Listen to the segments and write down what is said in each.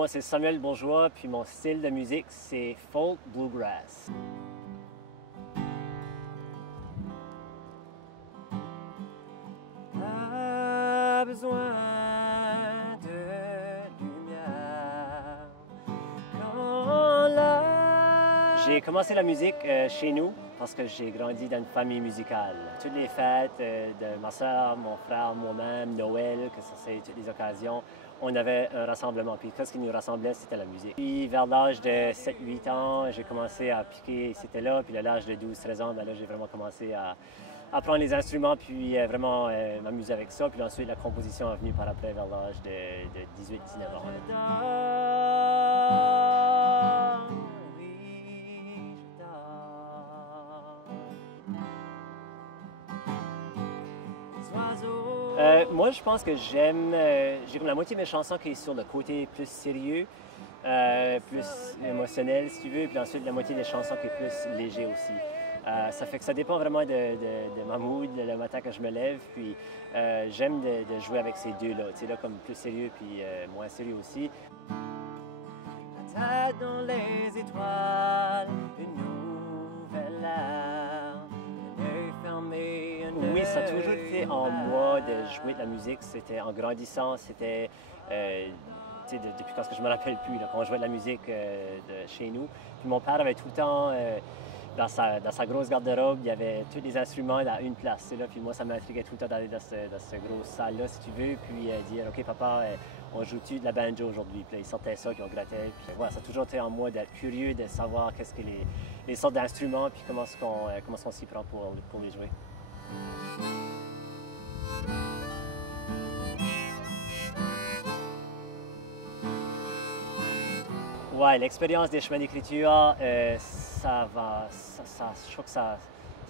Moi, c'est Samuel Bourgeois, puis mon style de musique, c'est folk bluegrass. Pas besoin de lumière quand la... J'ai commencé la musique chez nous parce que j'ai grandi dans une famille musicale. Toutes les fêtes de ma soeur, mon frère, moi-même, Noël, que ça c'est toutes les occasions, on avait un rassemblement. Puis tout ce qui nous rassemblait, c'était la musique. Puis vers l'âge de 7-8 ans, j'ai commencé à piquer, c'était là. Puis à l'âge de 12-13 ans, ben là, j'ai vraiment commencé à apprendre les instruments, puis vraiment m'amuser avec ça. Puis ensuite, la composition est venue par après vers l'âge de 18-19 ans. Moi, je pense que j'ai comme la moitié de mes chansons qui est sur le côté plus sérieux, plus émotionnel, si tu veux, puis ensuite la moitié des chansons qui est plus léger aussi. Ça fait que ça dépend vraiment de ma mood, le matin que je me lève, puis j'aime de jouer avec ces deux-là, tu sais, là, comme plus sérieux, puis moins sérieux aussi. La tête dans les étoiles, une nouvelle ère, un œil fermé. Oui, ça a toujours été en moi de jouer de la musique. C'était en grandissant, c'était depuis quand je me rappelle plus, là, quand on jouait de la musique de chez nous. Puis mon père avait tout le temps, dans sa grosse garde-robe, il y avait tous les instruments dans une place. Là. Puis moi, ça m'intriguait tout le temps d'aller dans cette grosse salle-là, si tu veux, puis dire « OK, papa, on joue-tu de la banjo aujourd'hui? » Puis là, il sortait ça, puis on grattait. Puis voilà, ça a toujours été en moi d'être curieux, de savoir qu'est-ce que les sortes d'instruments, puis comment est-ce qu'on s'y prend pour les jouer. Ouais, l'expérience des chemins d'écriture, je trouve que ça a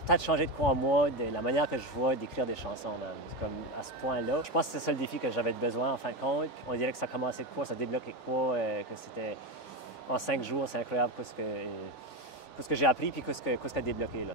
peut-être changé de quoi en moi, de la manière que je vois d'écrire des chansons, même. Comme à ce point-là. Je pense que c'est ça le défi que j'avais besoin, en fin de compte. On dirait que ça commençait de quoi, ça débloquait de quoi, que c'était en 5 jours, c'est incroyable ce que j'ai appris puis ce que a débloqué. Là.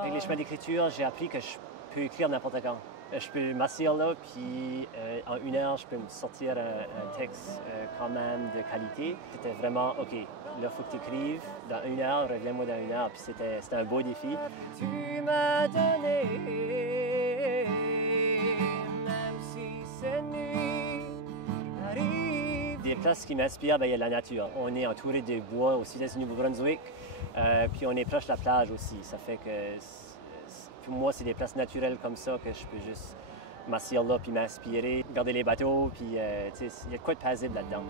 Avec les chemins d'écriture, j'ai appris que je peux écrire n'importe quand. Je peux m'asseoir là, puis en 1 heure, je peux me sortir un texte quand même de qualité. C'était vraiment, OK, là, il faut que tu écrives dans 1 heure, reviens-moi dans 1 heure. Puis c'était un beau défi. Tu m'as donné, même si cette nuit arrive. Des places qui m'inspirent, il y a la nature. On est entouré de bois au sud-est du Nouveau-Brunswick, puis on est proche de la plage aussi. Ça fait que... Pour moi, c'est des places naturelles comme ça que je peux juste m'asseoir là puis m'inspirer, regarder les bateaux, puis il y a de quoi de paisible là-dedans.